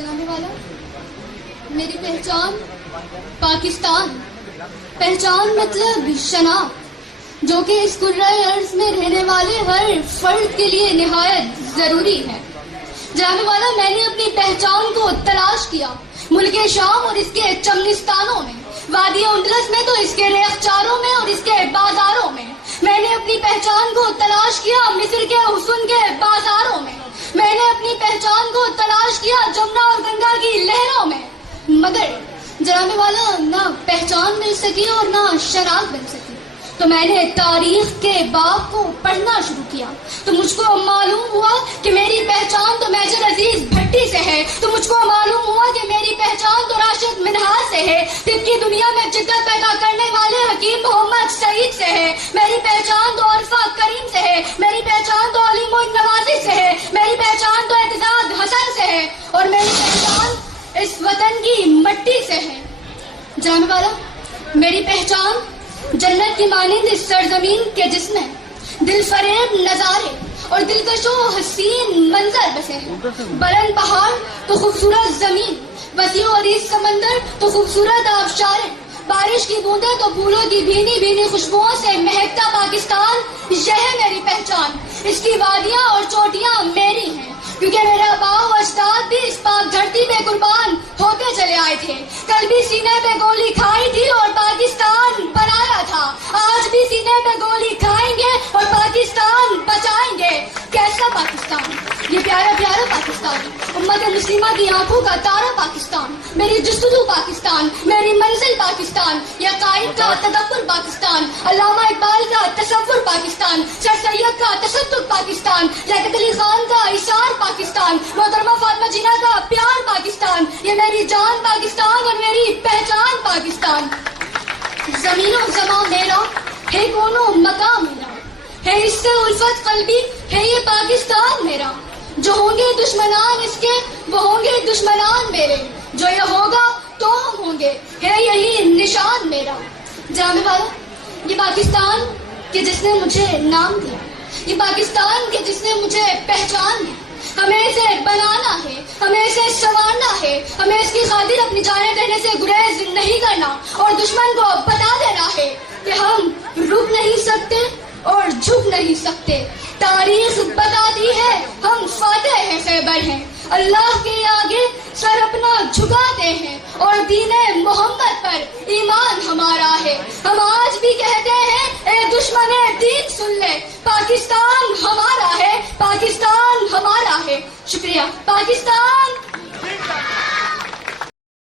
जनाने वाला, मेरी पहचान पाकिस्तान, पहचान मतलब शनाख्त, जो कि इस कुर्राए अर्ज में रहने वाले हर फर्द के लिए निहायत जरूरी है। जाने वाला, मैंने अपनी पहचान को तलाश किया मुल्क शाम और इसके चमनिस्तानों में, वादी उंडलस में तो इसके रेख्चारों में और इसके बाजारों में। मैंने अपनी पहचान को तलाश किया मिस्र के हुस्न के बाजारों में। मैंने अपनी पहचान को तलाश किया जमुना और गंगा की लहरों में। मगर जाने वाला, ना पहचान मिल सकी और ना शनाख्त बन सकी। तो मैंने तारीख के बाब को पढ़ना शुरू किया तो मुझको मालूम हुआ कि मेरी पहचान तो मेजर अजीज भट्टी से है। तो मुझको मालूम हुआ कि मेरी पहचान तो राशिद मिनहाल से है। तिब की दुनिया में जिद्दत पैदा करने वाले हकीम मोहम्मद सईद से है। मेरी पहचान तो अरफा करीम से है। मेरी पहचान तो अली मोइन नवाजी से है। मेरी पहचान तो एतजाद हसन से है। और मेरी पहचान इस वतन की मट्टी से है। जानने वाला, मेरी पहचान जन्नत की मानिंद इस सरजमीन के जिसमें दिल फरेब नजारे और दिलकशो हसीन मंजर बसे हैं। बुलंद पहाड़ तो खूबसूरत जमीन, वसी और अरीज समंदर तो खूबसूरत आबशारें, बारिश की बूंदें तो फूलों की भीनी भीनी खुशबुओं से महकता पाकिस्तान, यह है मेरी पहचान। इसकी वादियां और चोटियां मेरी हैं, क्योंकि मेरे आबाओ व अजदाद भी इस पाक धरती पे कुर्बान होते चले आए थे। कल भी सीने पे गोली खाई थी और पाकिस्तान बनाया था। आज भी सीने पे गोली खाएंगे और पाकिस्तान बचाएंगे। कैसा पाकिस्तान? ये प्यारा प्यारा पाकिस्तान, उम्मत मुस्लिमा की आंखों का तारा पाकिस्तान, मेरी जुस्तजू पाकिस्तान, मेरी मंजिल पाकिस्तान, या कायद का तदब्बुर पाकिस्तान, अल्लामा इकबाल का तसव्वुर पाकिस्तान, सर सैयद का तशद्दुद पाकिस्तान, लियाकत अली खान का इशार पाकिस्तान, मोहतरमा फातिमा जिन्ना का प्यार पाकिस्तान, ये मेरी जान पाकिस्तान और मेरी पहचान पाकिस्तान। जमीनो जमा मेरा है, कोनो मकाम मेरा है, इससे उल्फत कल्बी है ये पाकिस्तान मेरा। जो होंगे दुश्मनान इसके वो होंगे दुश्मनान मेरे, जो ये होगा तो हम होंगे, है यही निशान मेरा। जानने वाला, ये पाकिस्तान के जिसने मुझे नाम दिया, ये पाकिस्तान के जिसने मुझे पहचान दी, हमें इसे बनाना है, हमें इसे संवारना है, हमें इसकी खातिर अपनी जानें देने से गुरेज नहीं करना और दुश्मन को बता देना है कि हम रुक नहीं सकते और झुक नहीं सकते। तारीख बताती है हम फातेह हैं, खैबर हैं, अल्लाह के आगे सर अपना झुकाते हैं और दीने मोहम्मद पर ईमान हमारा है। हम आज भी कहते हैं, ए दुश्मने दीन सुन ले, पाकिस्तान हमारा है, पाकिस्तान हमारा है। शुक्रिया। पाकिस्तान